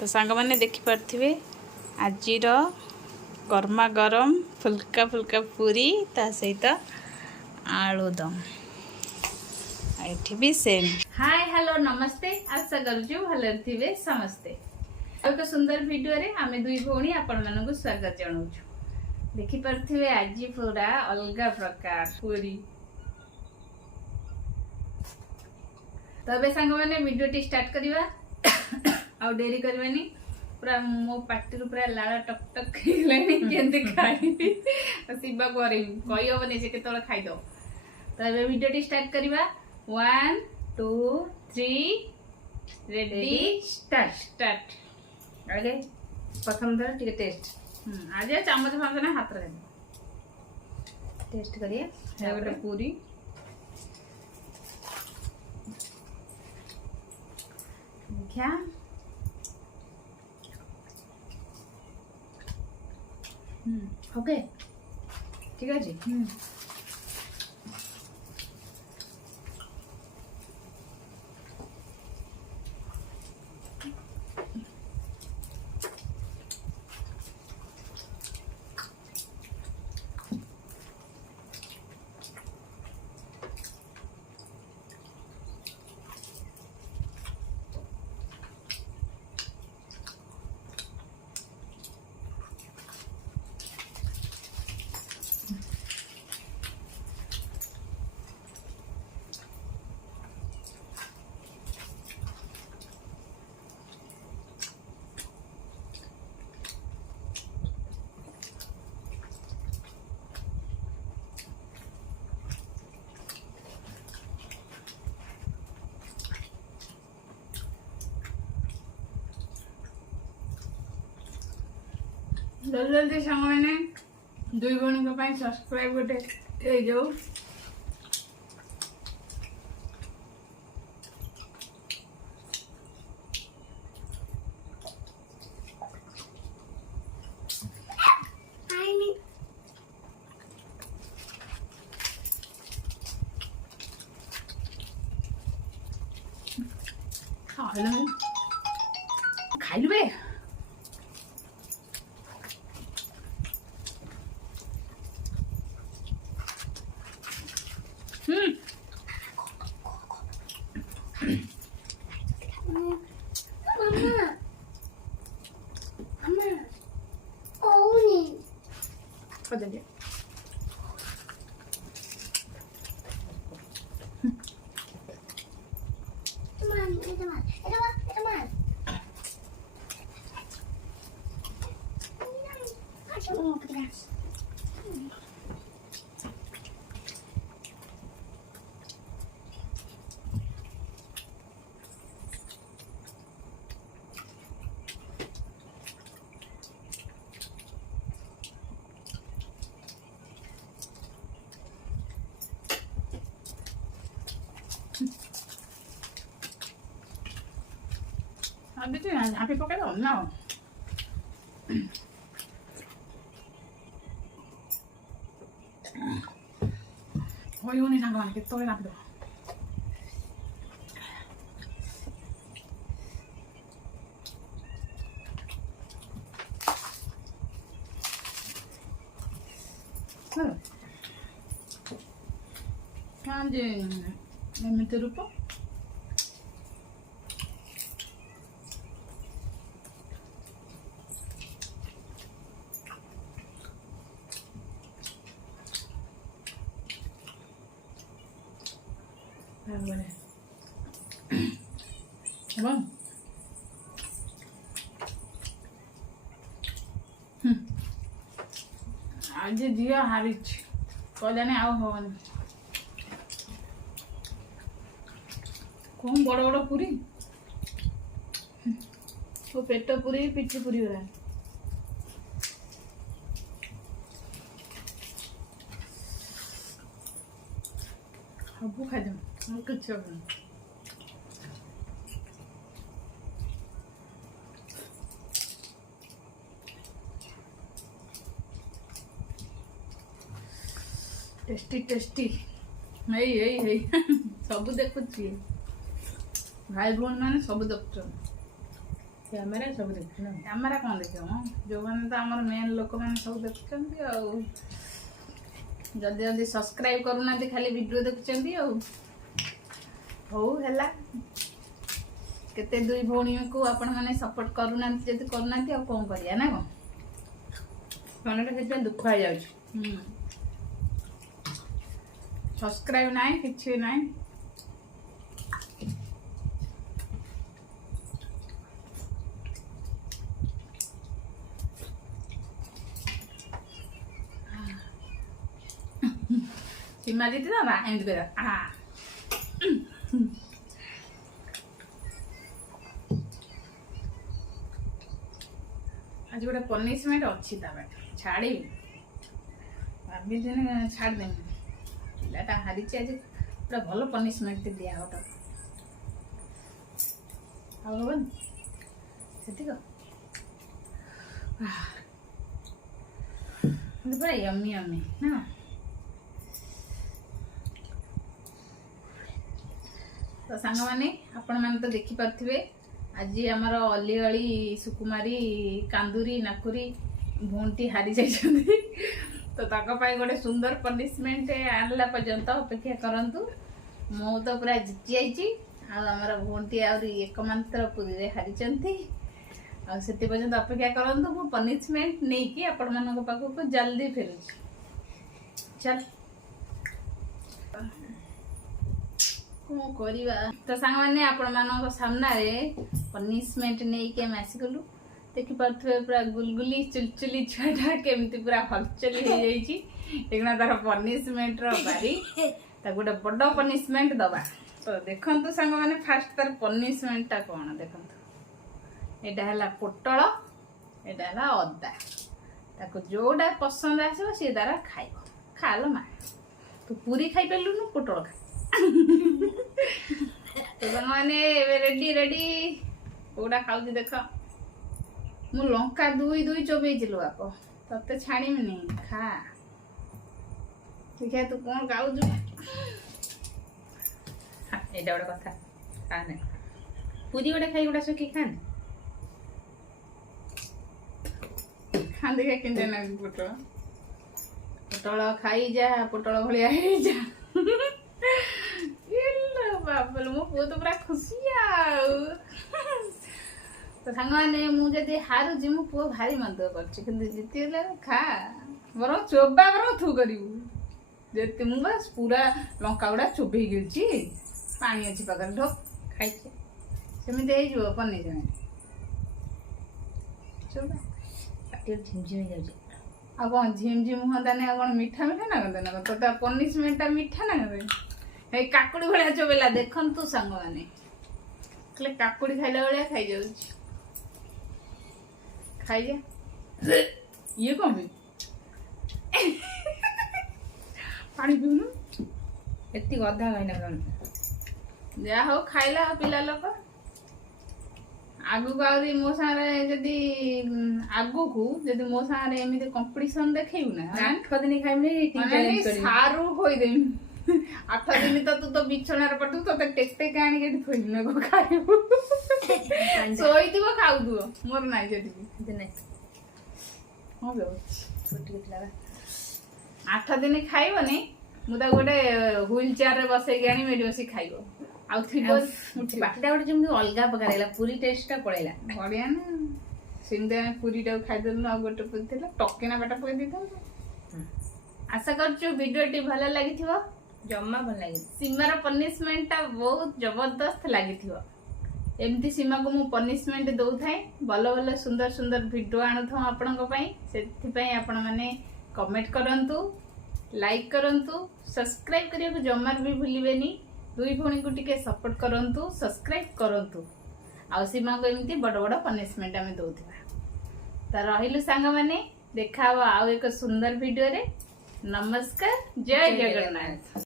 तो सांग मैंने देखिपे आज गरमा गरम फुल्का फुल्का पूरी ता सहित आलूदम ये भी सेम। हाय हेलो नमस्ते, आशा करूँ भले थे समस्ते। एक सुंदर वीडियो रे आमे दुई भौणी आपण मानक स्वागत जनाऊँ। देखिपे आज पूरा अलग प्रकार पूरी। तबे सांग मैंने वीडियो स्टार्ट करवा आ डेरी करवानी। पूरा मो पार्टी पूरा लाड़ा टक टक के खाई शिवा कही हेनी से के खाईद। तो ये वीडियो स्टार्ट करवा 1 2 3 रेडी स्टार्ट स्टार्ट। आगे प्रथम थर टे टेस्ट आज चामच फामच ना हाथ टेस्ट करिए गोटे पूरी देखा। ओके ठीक है। जल्दी जल्दी सांग मैंने दुई भौणी सब्सक्राइब गोटे जाऊ। खाई लुबे आप पकड़ दो ना। हो नहीं सांग मैंने कितने रख दो। हाँ जी एमती रूप आज दिया हारी कदाने आवन कौन बड़ बड़ पूरी वो पेट पूरी पिठी पूरी गला सब खाद किसी टेस्टी टेस्टी सब देखुची भाई भौणी मैंने सब देखुन। କ୍ୟାମେରା ସବୁ ଦେଖୁଛୁ ନା? କ୍ୟାମେରା କ'ଣ ଦେଖିବ ମ, ଯେଉଁମାନେ ତ ଆମର ମେନ୍ ଲୋକମାନେ ସବୁ ଦେଖୁଛନ୍ତି ଆଉ। ଜଲ୍ଦି ଜଲ୍ଦି ସବସ୍କ୍ରାଇବ୍ କରୁନାହାନ୍ତି, ଖାଲି ଭିଡ଼ିଓ ଦେଖୁଛନ୍ତି ଆଉ। ହଉ ହେଲା, କେତେ ଦୁଇ ଭଉଣୀକୁ ଆପଣମାନେ ସପୋର୍ଟ କରୁନାହାନ୍ତି, ଯଦି କରୁନାହାନ୍ତି ଆଉ କ'ଣ କରିବା ନା କ'ଣ? ମନଟା ସେଥିପାଇଁ ଦୁଃଖ ହେଇଯାଉଛି। ସବସ୍କ୍ରାଇବ୍ ନାହିଁ, କିଛି ନାହିଁ। ସୀମା ଦିଦି ନା ଏମିତି କରିବା ଆଜି ଗୋଟେ ପନିସମେଣ୍ଟ ଅଛି ତା ପାଇଁ, ଛାଡ଼ିବି ଭାବିଛି ଛାଡ଼ିଦେବି। ପିଲାଟା ହାରିଛି, ଆଜି ପୁରା ଭଲ ପନିସମେଣ୍ଟ ଦିଆହବ ତାକୁ। ଆଉ ହବନି ସେତିକ ପୁରା ୟମି ୟମି ନା। ତ ସାଙ୍ଗମାନେ ଆପଣମାନେ ତ ଦେଖିପାରୁଥିବେ ଆଜି ଆମର ଅଲି ଅଳି ସୁକୁମାରୀ କାନ୍ଦୁରି ନାକୁରି ଭଉଣୀଟି ହାରି ଯାଇଛନ୍ତି। ତ ତାଙ୍କ ପାଇଁ ଗୋଟେ ସୁନ୍ଦର ପନିସମେଣ୍ଟ ଆଣିଲା ପର୍ଯ୍ୟନ୍ତ ଅପେକ୍ଷା କରନ୍ତୁ। ମୁଁ ତ ପୁରା ଜିତି ଯାଇଛି, ଆଉ ଆମର ଭଉଣୀଟି ଆହୁରି ଏକମାତ୍ର ପୁରୀରେ ହାରିଛନ୍ତି। ଆଉ ସେଥି ପର୍ଯ୍ୟନ୍ତ ଅପେକ୍ଷା କରନ୍ତୁ, ମୁଁ ପନିସମେଣ୍ଟ ନେଇକି ଆପଣମାନଙ୍କ ପାଖକୁ ଜଲ୍ଦି ଫେରୁଛି। ଚାଲ କ'ଣ କରିବା। ତ ସାଙ୍ଗମାନେ ଆପଣମାନଙ୍କ ସାମ୍ନାରେ ପନିସମେଣ୍ଟ ନେଇକି ଆମେ ଆସିଗଲୁ। ଦେଖିପାରୁଥିବେ ପୁରା ଗୁଲଗୁଲି ଚୁଲଚୁଲି ଛୁଆଟା କେମିତି ପୁରା ହଲଚଲି ହେଇଯାଇଛି। ଏଗୁଣା ତାର ପନିସମେଣ୍ଟର ବାରି, ତାକୁ ଗୋଟେ ବଡ଼ ପନିସମେଣ୍ଟ ଦବା। ତ ଦେଖନ୍ତୁ ସାଙ୍ଗମାନେ, ଫାଷ୍ଟ ତାର ପନିସମେଣ୍ଟଟା କ'ଣ ଦେଖନ୍ତୁ। ଏଇଟା ହେଲା ପୋଟଳ, ଏଇଟା ହେଲା ଅଦା। ତାକୁ ଯୋଉଟା ପସନ୍ଦ ଆସିବ ସିଏ ତାର ଖାଇବ। ଖାଇଲ ମା, ତୁ ପୁରୀ ଖାଇପାରିଲୁନୁ, ପୋଟଳ ଖା। ତ ସାଙ୍ଗମାନେ ଏବେ ରେଡି ରେଡି, କୋଉଟା ଖାଉଛି ଦେଖ। ମୁଁ ଲଙ୍କା ଦୁଇ ଦୁଇ ଚୋବେଇଛି ଲୋ ବାପ, ତତେ ଛାଡ଼ିମିନି, ଖା। ଦେଖିଆ ତୁ କ'ଣ ଖାଉଛୁ। ଏଇଟା ଗୋଟେ କଥା, ଖାଆନି ପୁରୀ ଗୋଟେ ଖାଇ ଗୋଟେ ଶୁଖି ଖାଆନି। ଖାଆନ୍ତି କେମିତି ନାଗୁଛି ପୋଟଳ। ପୋଟଳ ଖାଇଯା, ପୋଟଳ ଭଳିଆ ହେଇଯା। ବାପଲ ମୋ ପୁଅ ତ ପୁରା ଖୁସି ଆଉ। ତ ସାଙ୍ଗମାନେ, ମୁଁ ଯଦି ହାରୁଛି ମୋ ପୁଅ ଭାରି ମନ କରୁଛି, କିନ୍ତୁ ଜିତିଗଲେ ଖା ବରଂ ଚୋବା ବରଂ ଥୁ କରିବୁ। ଯେତେ ମୁଁ ବାସ୍ ପୁରା ଲଙ୍କା ଗୁଡ଼ା ଚୋବେଇ ଗିଳିଛି, ପାଣି ଅଛି ପାଖରେ ଢୋକ ଖାଇଛି। ସେମିତି ହେଇଯିବ ପନିସମେଣ୍ଟ। ଚୋବା ପାଟିରେ ଝିମଝିମ ହେଇଯାଉଛି। ଆଉ କ'ଣ ଝିମଝିମ ହୁଅନ୍ତାନି, ଆଉ କ'ଣ ମିଠା ମିଠା ନାଗନ୍ତା ନା? ତୋ ପନିସମେଣ୍ଟଟା ମିଠା ନାଗନ୍ତା। ଏଇ କାକୁଡ଼ି ଭଳିଆ ଚୋବେଇଲା, ଦେଖନ୍ତୁ ସାଙ୍ଗମାନେ, ହେଲେ କାକୁଡ଼ି ଖାଇଲା ଭଳିଆ ଖାଇଯାଉଛି। ଖାଇଯା। ଇଏ କ'ଣ ବି ପାଣି ପିଉନୁ, ଏତିକି ଅଧା ଖାଇନା। ଯାହା ହଉ ଖାଇଲା ଆଉ ପିଲା ଲୋକ। ଆଗକୁ ଆହୁରି ମୋ ସାଙ୍ଗରେ ଯଦି ମୋ ସାଙ୍ଗରେ ଏମିତି କମ୍ପିଟିସନ ଦେଖେଇବୁ ନା, 8 ଦିନ ଖାଇବିନି, ସାରୁ ଖୋଇଦେମି। 8 ଦିନ ତ ତୁ ତ ବିଛଣାରେ ପଟୁ, ତତେ ଟେକ୍ ଆଣିକି ଏଠି ଥୋଇବି ଖାଇବୁ। ଶୋଇଥିବ ଖାଉଥିବ, ମୋର ନାହିଁ ସେଠିକି। ହଁ 8 ଦିନ ଖାଇବନି, ମୁଁ ତାକୁ ଗୋଟେ ହୁଇଲ ଚେୟାରରେ ବସେଇକି ଆଣିବି, ଏଠି ବସିକି ଖାଇବ। ଆଉ ଥିବ ପାଟିଟା ଗୋଟେ ଯେମିତି ଅଲଗା ପ୍ରକାର ହେଲା, ପୁରୀ ଟେଷ୍ଟଟା ପଳେଇଲା। ବଢିଆ ନା, ସେମିତି ଆମେ ପୁରୀଟାକୁ ଖାଇଦେଲୁ। ଆଉ ଗୋଟେ ପୁରୀ ଥିଲା, ଟକିନା ବାଟା ପକେଇ ଦେଇଥାନ୍ତୁ। ଆଶା କରୁଛୁ ଭିଡିଓଟି ଭଲ ଲାଗିଥିବ। ଜମା ଭଲ ଲାଗେ। ସୀମାର ପନିସମେଣ୍ଟଟା ବହୁତ ଜବରଦସ୍ତ ଲାଗିଥିବ। ଏମିତି ସୀମାକୁ ମୁଁ ପନିସମେଣ୍ଟ ଦଉଥାଏ, ଭଲ ଭଲ ସୁନ୍ଦର ସୁନ୍ଦର ଭିଡିଓ ଆଣୁଥାଉ ଆପଣଙ୍କ ପାଇଁ। ସେଥିପାଇଁ ଆପଣମାନେ କମେଣ୍ଟ କରନ୍ତୁ, ଲାଇକ୍ କରନ୍ତୁ, ସବସ୍କ୍ରାଇବ୍ କରିବାକୁ ଜମାରୁ ବି ଭୁଲିବେନି। ଦୁଇ ଭଉଣୀକୁ ଟିକେ ସପୋର୍ଟ କରନ୍ତୁ, ସବସ୍କ୍ରାଇବ୍ କରନ୍ତୁ। ଆଉ ସୀମାକୁ ଏମିତି ବଡ଼ ବଡ଼ ପନିସମେଣ୍ଟ ଆମେ ଦଉଥିବା। ତ ରହିଲୁ ସାଙ୍ଗମାନେ, ଦେଖା ହବ ଆଉ ଏକ ସୁନ୍ଦର ଭିଡିଓରେ। ନମସ୍କାର, ଜୟ ଜଗନ୍ନାଥ।